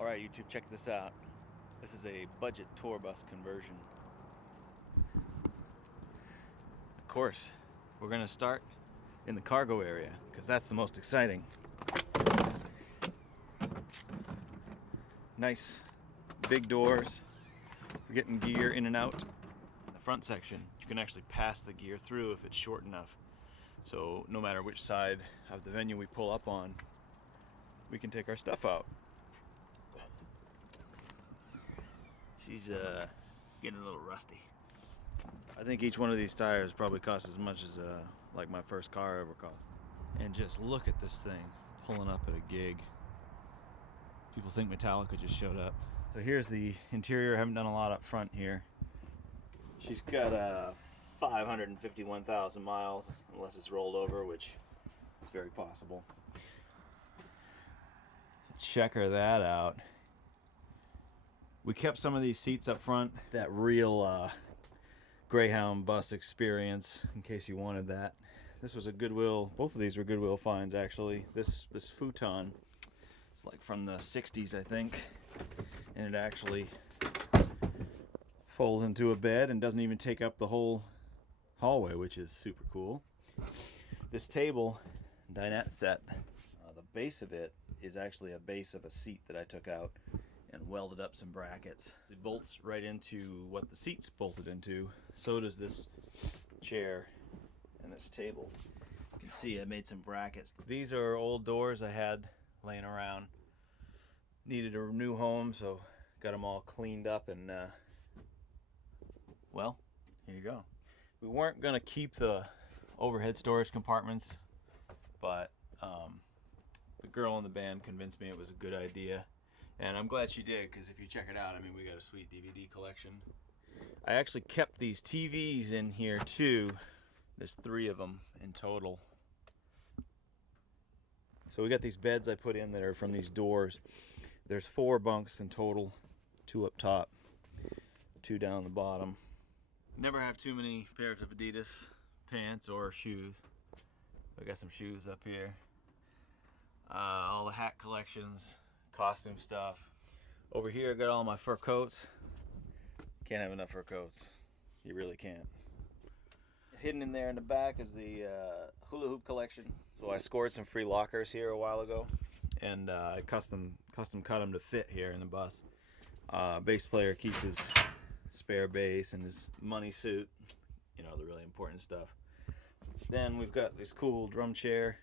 Alright YouTube, check this out. This is a budget tour bus conversion. Of course, we're going to start in the cargo area because that's the most exciting. Nice big doors for getting gear in and out. The front section, you can actually pass the gear through if it's short enough. So no matter which side of the venue we pull up on, we can take our stuff out. She's getting a little rusty. I think each one of these tires probably costs as much as like my first car ever cost. And just look at this thing pulling up at a gig. People think Metallica just showed up. So here's the interior. I haven't done a lot up front here. She's got 551,000 miles, unless it's rolled over, which is very possible. So check that out. We kept some of these seats up front, that real Greyhound bus experience, in case you wanted that. This was a Goodwill, both of these were Goodwill finds actually. This futon, it's like from the 60s I think, and it actually folds into a bed and doesn't even take up the whole hallway, which is super cool. This table, dinette set, the base of it is actually a base of a seat that I took out and welded up some brackets. It bolts right into what the seat's bolted into. So does this chair and this table. You can see I made some brackets. These are old doors I had laying around. Needed a new home, so got them all cleaned up and well, here you go. We weren't gonna keep the overhead storage compartments, but the girl in the band convinced me it was a good idea. And I'm glad she did, because if you check it out, I mean, we got a sweet DVD collection. I actually kept these TVs in here too. There's 3 of them in total. So we got these beds I put in that are from these doors. There's 4 bunks in total, 2 up top, 2 down the bottom. Never have too many pairs of Adidas pants or shoes. I got some shoes up here. All the hat collections. Costume stuff. Over here I got all my fur coats. Can't have enough fur coats. You really can't. Hidden in there in the back is the hula hoop collection. So I scored some free lockers here a while ago, and I custom cut them to fit here in the bus. Bass player keeps his spare bass and his money suit, you know, the really important stuff. Then we've got this cool drum chair.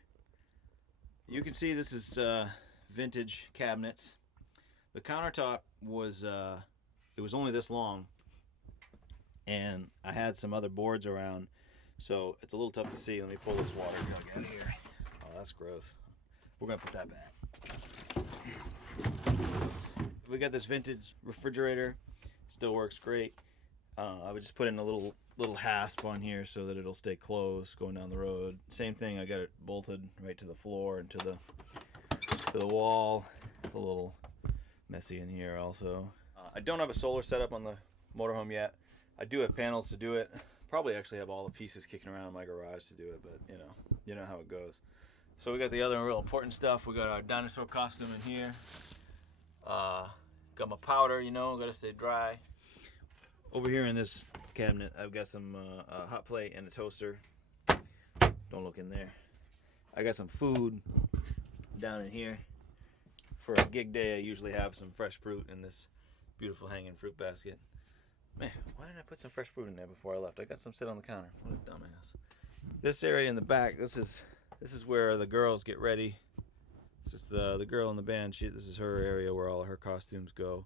You can see this is vintage cabinets. The countertop was it was only this long, and I had some other boards around, so it's a little tough to see. Let me pull this water jug out of here. Oh, that's gross. We're gonna put that back. We got this vintage refrigerator. Still works great. I would just put in a little hasp on here so that it'll stay closed going down the road. Same thing, I got it bolted right to the floor and to the wall. It's a little messy in here also. I don't have a solar setup on the motorhome yet. I do have panels to do it. Probably actually have all the pieces kicking around in my garage to do it, but you know how it goes. So we got the other real important stuff. We got our dinosaur costume in here. Got my powder, gotta stay dry. Over here in this cabinet, I've got some a hot plate and a toaster. Don't look in there. I got some food down in here. For a gig day, I usually have some fresh fruit in this beautiful hanging fruit basket. Man, why didn't I put some fresh fruit in there before I left? I got some sit on the counter. What a dumbass. This area in the back, this is where the girls get ready. This is the girl in the band. This is her area where all of her costumes go.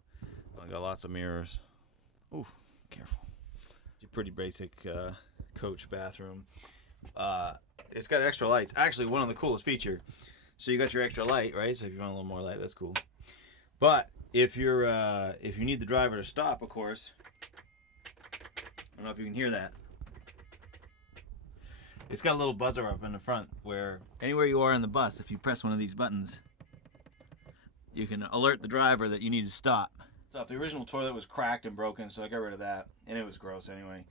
I got lots of mirrors. Ooh, careful. It's a pretty basic coach bathroom. It's got extra lights. Actually, one of the coolest features. So you got your extra light, right? So if you want a little more light, that's cool. But if you need the driver to stop, of course, I don't know if you can hear that. It's got a little buzzer up in the front where anywhere you are in the bus, if you press one of these buttons, you can alert the driver that you need to stop. So if the original toilet was cracked and broken, so I got rid of that, and it was gross anyway.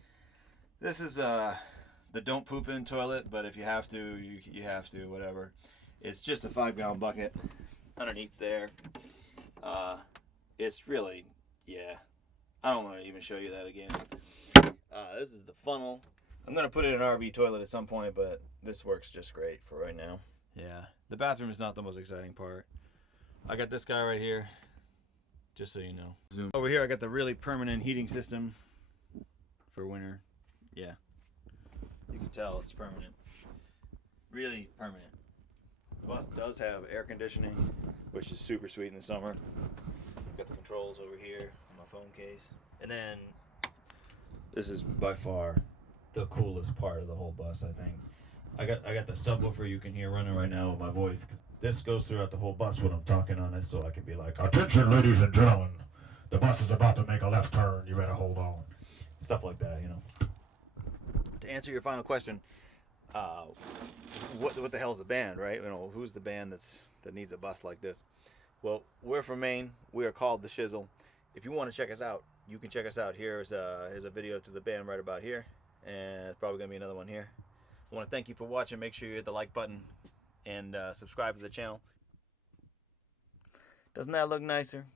This is the don't poop in toilet, but if you have to, you have to, whatever. It's just a 5-gallon bucket underneath there. It's really, yeah. I don't want to even show you that again. This is the funnel. I'm going to put it in an RV toilet at some point, but this works just great for right now. Yeah, the bathroom is not the most exciting part. I got this guy right here, just so you know. Zoom. Over here I got the really permanent heating system for winter. Yeah, you can tell it's permanent. Really permanent. The bus does have air conditioning, which is super sweet in the summer. Got the controls over here on my phone case. And then this is by far the coolest part of the whole bus, I think. I got the subwoofer you can hear running right now with my voice. This goes throughout the whole bus when I'm talking on it, so I can be like, "Attention, ladies and gentlemen, the bus is about to make a left turn. You better hold on." Stuff like that, you know. To answer your final question, what the hell is a band, right? You know, who's the band that needs a bus like this? Well, we're from Maine. We are called the Shizzle. If you want to check us out, you can check us out. Here's a video to the band right about here, and it's probably gonna be another one here. I want to thank you for watching. Make sure you hit the like button and subscribe to the channel. Doesn't that look nicer?